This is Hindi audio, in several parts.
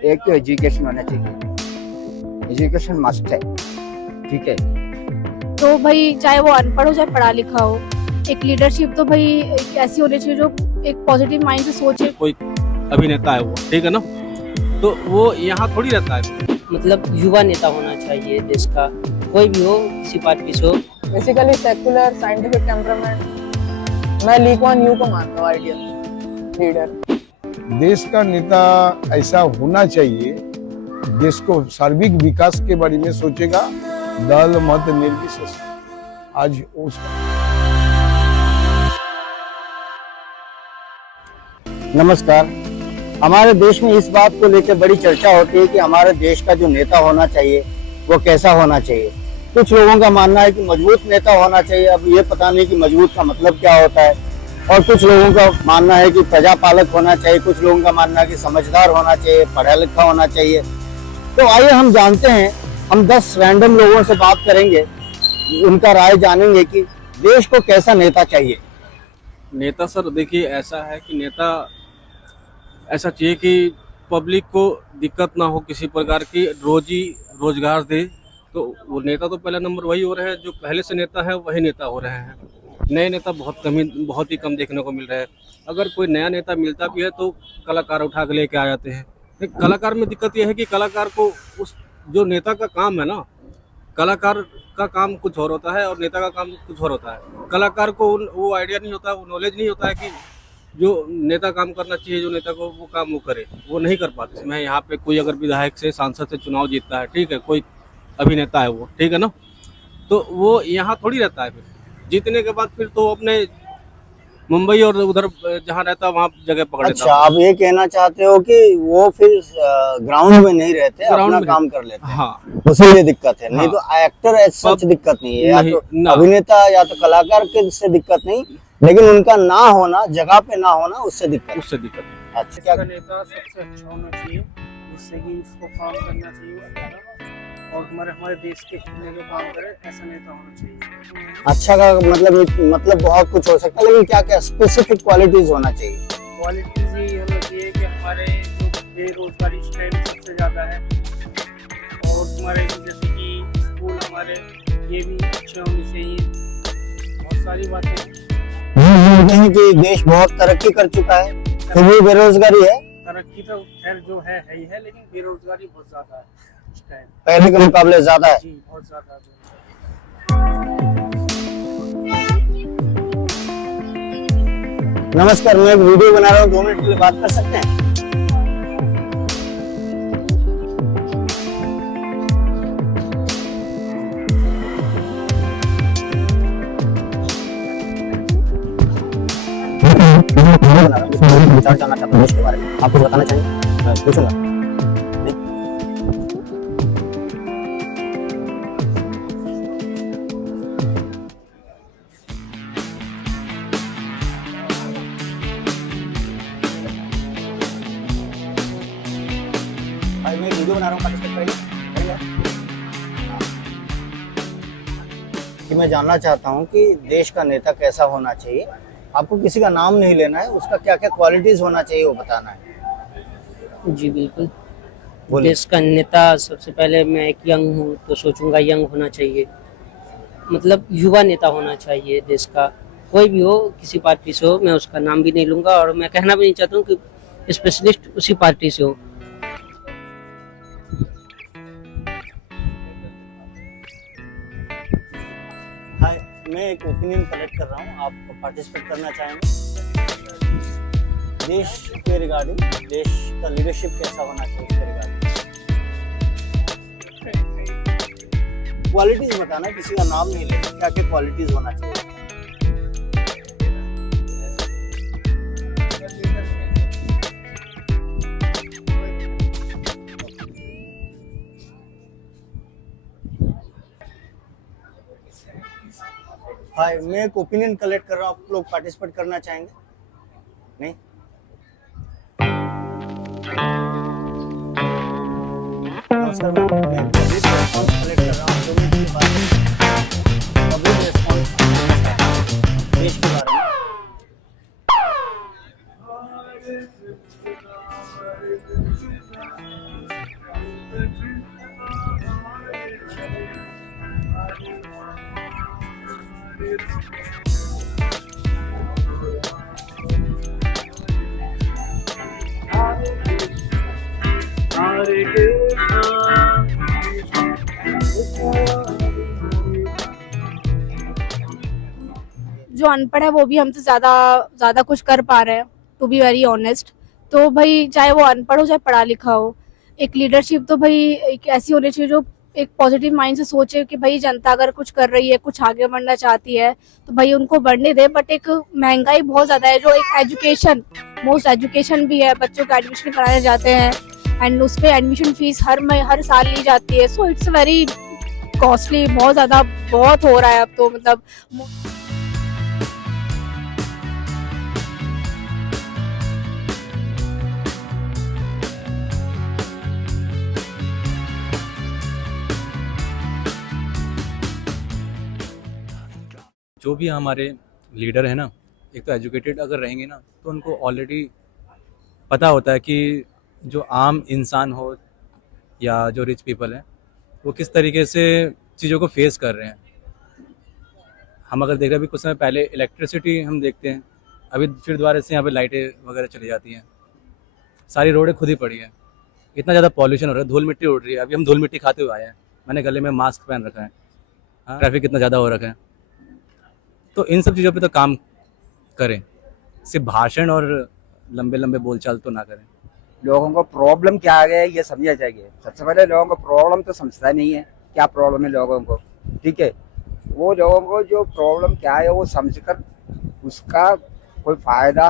एक तो एजुकेशन होना चाहिए, एजुकेशन मस्ट है, ठीक है। तो भाई चाहे वो अनपढ़ हो चाहे पढ़ा लिखा हो, एक लीडरशिप तो भाई एक ऐसी होनी चाहिए जो एक पॉजिटिव माइंड से सोचे। कोई अभिनेता है वो, ठीक है ना, तो वो यहाँ थोड़ी रहता है। मतलब युवा नेता होना चाहिए देश का, कोई भी हो, किसी पार्टी से हो। बेसिकली सेक्युलर साइंटिफिक टेम्परामेंट, मैं ली कुआन यू को मानता हूँ आइडियल लीडर। देश का नेता ऐसा होना चाहिए, देश को सार्विक विकास के बारे में सोचेगा, दल मत निर्विशेष। आज उसका नमस्कार। हमारे देश में इस बात को लेकर बड़ी चर्चा होती है कि हमारे देश का जो नेता होना चाहिए वो कैसा होना चाहिए। कुछ लोगों का मानना है कि मजबूत नेता होना चाहिए। अब ये पता नहीं कि मजबूत का मतलब क्या होता है। और कुछ लोगों का मानना है कि प्रजापालक होना चाहिए, कुछ लोगों का मानना है कि समझदार होना चाहिए, पढ़ा लिखा होना चाहिए। तो आइए हम जानते हैं, हम 10 रैंडम लोगों से बात करेंगे, उनका राय जानेंगे कि देश को कैसा नेता चाहिए। नेता सर देखिए ऐसा है कि नेता ऐसा चाहिए कि पब्लिक को दिक्कत ना हो, किसी प्रकार की रोजगार दे। तो वो नेता तो पहला नंबर वही हो रहे हैं, जो पहले से नेता है वही नेता हो रहे हैं। नए नेता बहुत ही कम देखने को मिल रहे हैं। अगर कोई नया नेता मिलता भी है तो कलाकार उठा के लेके आ जाते हैं। कलाकार में दिक्कत यह है कि कलाकार को उस जो नेता का काम है ना, कलाकार का काम कुछ और होता है और नेता का काम कुछ और होता है। कलाकार को वो आइडिया नहीं होता, वो नॉलेज नहीं होता है कि जो नेता काम करना चाहिए, जो नेता को वो काम वो करे, वो नहीं कर पाते। मैं यहाँ पे कोई अगर विधायक से, सांसद से चुनाव जीतता है, ठीक है, कोई अभिनेता है वो, ठीक है ना, तो वो यहाँ थोड़ी रहता है। फिर जीतने के बाद फिर तो अपने मुंबई और उधर जहाँ रहता है वहाँ जगह पकड़ लेता। अच्छा, आप ये कहना चाहते हो कि वो फिर ग्राउंड में नहीं रहते, अपना काम कर लेते हैं। हाँ, उसीलिए दिक्कत है। नहीं हाँ। तो एक्टर सच दिक्कत नहीं है, या नहीं, तो ना। अभिनेता या तो कलाकार के से दिक्कत नहीं, लेकिन उनका ना होना, जगह पे ना होना, उससे दिक्कत। उससे दिक्कत है। अच्छा, क्या नेता सबसे अच्छा होना चाहिए, जिससे कि इसको काम करना चाहिए और हमारे देश के हित में जो काम करे, ऐसा नेता होना चाहिए। अच्छा का मतलब बहुत कुछ हो सकता है, लेकिन क्या क्या स्पेसिफिक क्वालिटीज होना चाहिए। क्वालिटीज ये होना चाहिए कि हमारे जो बेरोजगारी इस टाइम सबसे ज्यादा है, और हमारे जैसे कि स्कूल हमारे ये भी अच्छे होने चाहिए। बहुत सारी बातें हैं। बोलते हैं कि देश बहुत तरक्की कर चुका है, फिर भी बेरोजगारी है। तरक्की तो खैर जो है ही है, लेकिन बेरोजगारी बहुत ज्यादा है इस टाइम। पहले के मुकाबले ज्यादा है। जी बहुत ज्यादा। नमस्कार, मैं एक वीडियो बना रहा हूँ, 2 मिनट के लिए बात कर सकते हैं? विचार जानना चाहता हूँ देश के बारे में, आप कुछ बताना चाहेंगे? मैं पूछूंगा। भाई मैं वीडियो बना रहा हूँ, पार्टिसिपेट करेंगे? कि मैं जानना चाहता हूँ कि देश का नेता कैसा होना चाहिए। आपको किसी का नाम नहीं लेना है, उसका क्या क्या क्वालिटीज होना चाहिए वो बताना है। जी बिल्कुल। बोलिए। देश का नेता सबसे पहले, मैं एक यंग हूँ तो सोचूंगा यंग होना चाहिए। मतलब युवा नेता होना चाहिए देश का, कोई भी हो, किसी पार्टी से हो। मैं उसका नाम भी नहीं लूंगा और मैं कहना भी नहीं चाहता हूँ कि स्पेशलिस्ट उसी पार्टी से हो। हाय, मैं एक ओपिनियन कलेक्ट कर रहा हूँ, आप पार्टिसिपेट करना चाहेंगे? देश के रिगार्डिंग, देश का लीडरशिप कैसा होना चाहिए उसके रिगार्डिंग। क्वालिटीज बताना, किसी का नाम नहीं लेना, क्या क्या क्वालिटीज होना चाहिए। हाय, मैं एक ओपिनियन कलेक्ट कर रहा हूँ, आप लोग पार्टिसिपेट करना चाहेंगे? नहीं? नमस्कार, मैं पब्लिक रिस्पॉन्स कलेक्ट कर रहा हूँ, 2 मिनट के बाद पब्लिक रिस्पॉन्स देश के बारे में। जो अनपढ़ है वो भी हमसे ज्यादा ज्यादा कुछ कर पा रहे हैं, टू बी वेरी ऑनेस्ट। तो भाई चाहे वो अनपढ़ हो चाहे पढ़ा लिखा हो, एक लीडरशिप तो भाई एक ऐसी होनी चाहिए जो एक पॉजिटिव माइंड से सोचे कि भाई जनता अगर कुछ कर रही है, कुछ आगे बढ़ना चाहती है तो भाई उनको बढ़ने दे। बट एक महंगाई बहुत ज्यादा है, जो एक एजुकेशन, मोस्ट एजुकेशन भी है, बच्चों को एडमिशन कराने जाते हैं एंड उस पे एडमिशन फीस हर साल ली जाती है। सो इट्स वेरी कॉस्टली, बहुत ज्यादा बहुत हो रहा है अब तो। मतलब जो भी हमारे लीडर है ना, एक तो एजुकेटेड अगर रहेंगे ना तो उनको ऑलरेडी पता होता है कि जो आम इंसान हो या जो रिच पीपल है वो किस तरीके से चीज़ों को फेस कर रहे हैं। हम अगर देख रहे हैं, अभी कुछ समय पहले इलेक्ट्रिसिटी हम देखते हैं, अभी फिर दोबारा से यहाँ पे लाइटें वगैरह चली जाती हैं, सारी रोडें खुद ही पड़ी हैं, इतना ज़्यादा पॉल्यूशन हो रहा है, धूल मिट्टी उड़ रही है। अभी हम धूल मिट्टी खाते हुए आए हैं, मैंने गले में मास्क पहन रखा है, हाँ, ट्रैफिक कितना ज़्यादा हो रखा है। तो इन सब चीज़ों पे तो काम करें, सिर्फ भाषण और लंबे लंबे बोलचाल तो ना करें। लोगों को प्रॉब्लम क्या है ये समझना चाहिए। सबसे पहले लोगों को प्रॉब्लम तो समझता नहीं है, क्या प्रॉब्लम है लोगों को, ठीक है। वो लोगों को जो प्रॉब्लम क्या है वो समझकर उसका कोई फायदा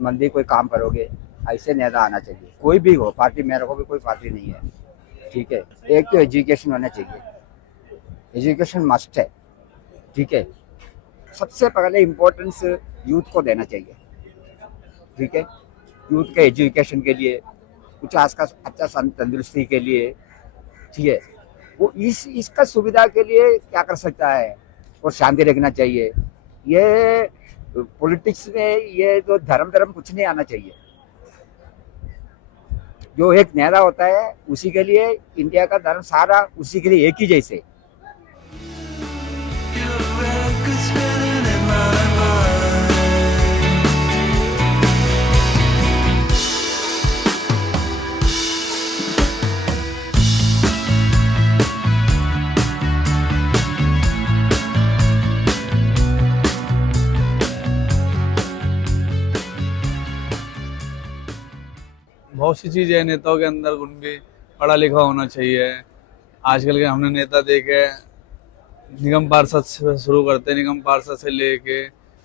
मंदी कोई काम करोगे, ऐसे नेता आना चाहिए। कोई भी हो पार्टी, मेरे को भी कोई पार्टी नहीं है, ठीक है। एक तो एजुकेशन होना चाहिए, एजुकेशन मस्ट है, ठीक है। सबसे पहले इम्पोर्टेंस यूथ को देना चाहिए, ठीक है। यूथ के एजुकेशन के लिए, कुछ अच्छा तंदुरुस्ती के लिए, ठीक है। वो इसका सुविधा के लिए क्या कर सकता है, और शांति रखना चाहिए। ये पॉलिटिक्स में ये तो धर्म कुछ नहीं आना चाहिए। जो एक नेता होता है उसी के लिए इंडिया का धर्म सारा उसी के लिए एक ही जैसे। बहुत सी चीज़ें हैं नेताओं के अंदर, उनके पढ़ा लिखा होना चाहिए। आजकल के हमने नेता देखे, निगम पार्षद से शुरू करते हैं, निगम पार्षद से लेके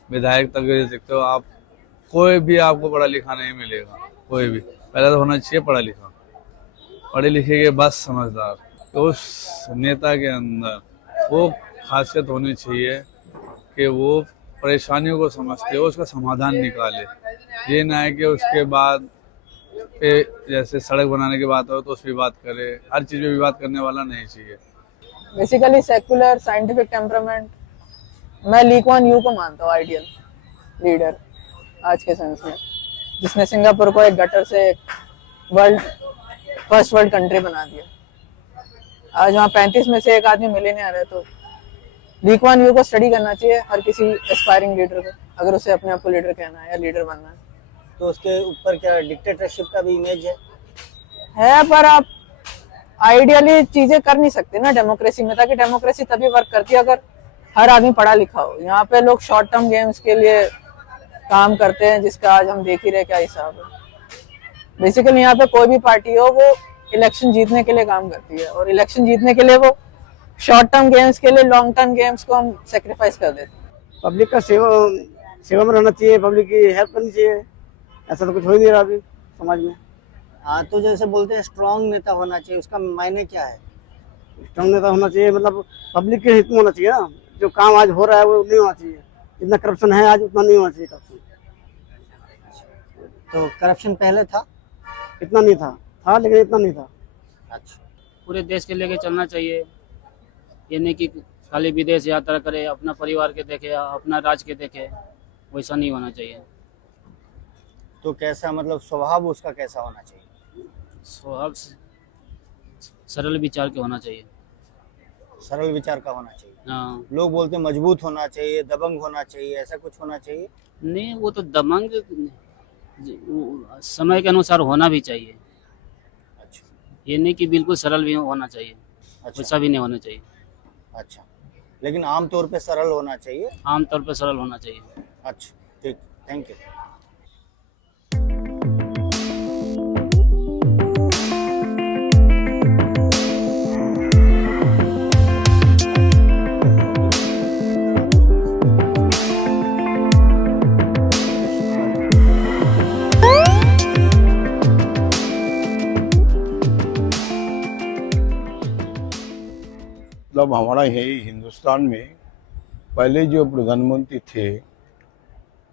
विधायक तक देखते हो आप, कोई भी आपको पढ़ा लिखा नहीं मिलेगा, कोई भी। पहले तो होना चाहिए पढ़ा लिखा, पढ़े लिखे के बाद समझदार। तो उस नेता के अंदर वो खासियत होनी चाहिए कि वो परेशानियों को समझते हो, उसका समाधान निकाले। ये ना है कि उसके बाद पे जैसे सड़क बनाने की बात हो तो उस पर बात करे, हर चीज़ में बात करने वाला नहीं चाहिए। बेसिकली सेक्युलर साइंटिफिक टेम्परामेंट, मैं ली कुआन यू को मानता हूँ आइडियल लीडर आज के सेंस में, जिसने सिंगापुर को एक गटर से फर्स्ट वर्ल्ड कंट्री बना दिया। आज वहाँ 35 में से एक आदमी मिलियनेयर है। तो ली कुआन यू को स्टडी करना चाहिए हर किसी एस्पायरिंग लीडर को, अगर उसे अपने आप को लीडर कहना है या लीडर बनना है। तो उसके ऊपर क्या डिक्टेटरशिप का भी इमेज है, पर आप आइडियली चीजें कर नहीं सकते ना डेमोक्रेसी में, ताकि डेमोक्रेसी तभी वर्क करती है अगर हर आदमी पढ़ा लिखा हो। यहाँ पे लोग शॉर्ट टर्म गेम्स के लिए काम करते हैं, जिसका आज हम देख ही रहे क्या हिसाब है। बेसिकली यहाँ पे कोई भी पार्टी हो वो इलेक्शन जीतने के लिए काम करती है, और इलेक्शन जीतने के लिए वो शॉर्ट टर्म गेम्स के लिए लॉन्ग टर्म गेम्स को हम सेक्रीफाइस कर देते हैं। पब्लिक का सेवा में रहना चाहिए, पब्लिक की हेल्प करनी चाहिए। ऐसा तो कुछ हो ही नहीं रहा अभी समाज में। हाँ, तो जैसे बोलते हैं स्ट्रॉन्ग नेता होना चाहिए, उसका मायने क्या है? स्ट्रॉन्ग नेता होना चाहिए मतलब पब्लिक के हित में होना चाहिए ना। जो काम आज हो रहा है वो नहीं होना चाहिए, जितना करप्शन है आज उतना नहीं होना चाहिए करप्शन। तो करप्शन पहले था? इतना नहीं था लेकिन इतना नहीं था। अच्छा, पूरे देश के लेके चलना चाहिए, ये नहीं कि खाली विदेश यात्रा करे, अपना परिवार के देखे, अपना राज्य के देखे, वैसा नहीं होना चाहिए। तो कैसा मतलब स्वभाव उसका कैसा होना चाहिए? स्वभाव सरल विचार के होना चाहिए। सरल विचार का होना चाहिए। हाँ, लोग बोलते हैं मजबूत होना चाहिए, दबंग होना चाहिए, ऐसा कुछ होना चाहिए? नहीं, वो तो दबंग समय के अनुसार होना भी चाहिए। ये नहीं कि बिल्कुल सरल भी होना चाहिए, अच्छा वैसा भी नहीं होना चाहिए। अच्छा, लेकिन आम तौर पे सरल होना चाहिए। आमतौर पर सरल होना चाहिए। अच्छा ठीक, थैंक यू। मतलब हमारा यही हिंदुस्तान में पहले जो प्रधानमंत्री थे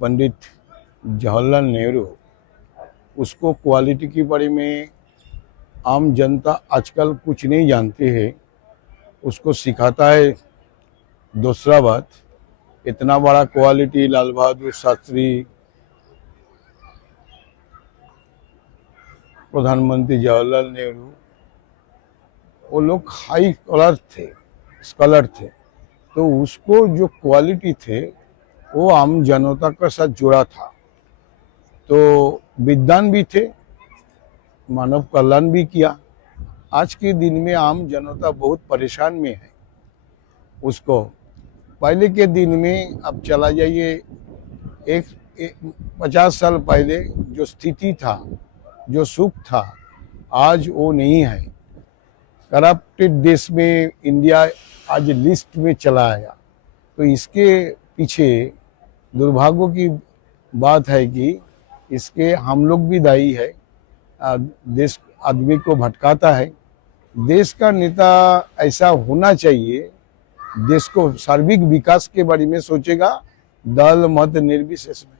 पंडित जवाहरलाल नेहरू, उसको क्वालिटी के बारे में आम जनता आजकल कुछ नहीं जानती है, उसको सिखाता है। दूसरा बात, इतना बड़ा क्वालिटी लाल बहादुर शास्त्री, प्रधानमंत्री जवाहरलाल नेहरू, वो लोग हाई स्कॉलर थे, तो उसको जो क्वालिटी थे वो आम जनता के साथ जुड़ा था। तो विद्वान भी थे, मानव कल्याण भी किया। आज के दिन में आम जनता बहुत परेशान में है। उसको पहले के दिन में अब चला जाइए, एक 50 साल पहले जो स्थिति था, जो सुख था, आज वो नहीं है। करप्टेड देश में इंडिया आज लिस्ट में चला आया, तो इसके पीछे दुर्भाग्य की बात है कि इसके हम लोग भी दायी है। देश आदमी को भटकाता है। देश का नेता ऐसा होना चाहिए, देश को सार्वत्रिक विकास के बारे में सोचेगा, दल मत निर्विशेष में।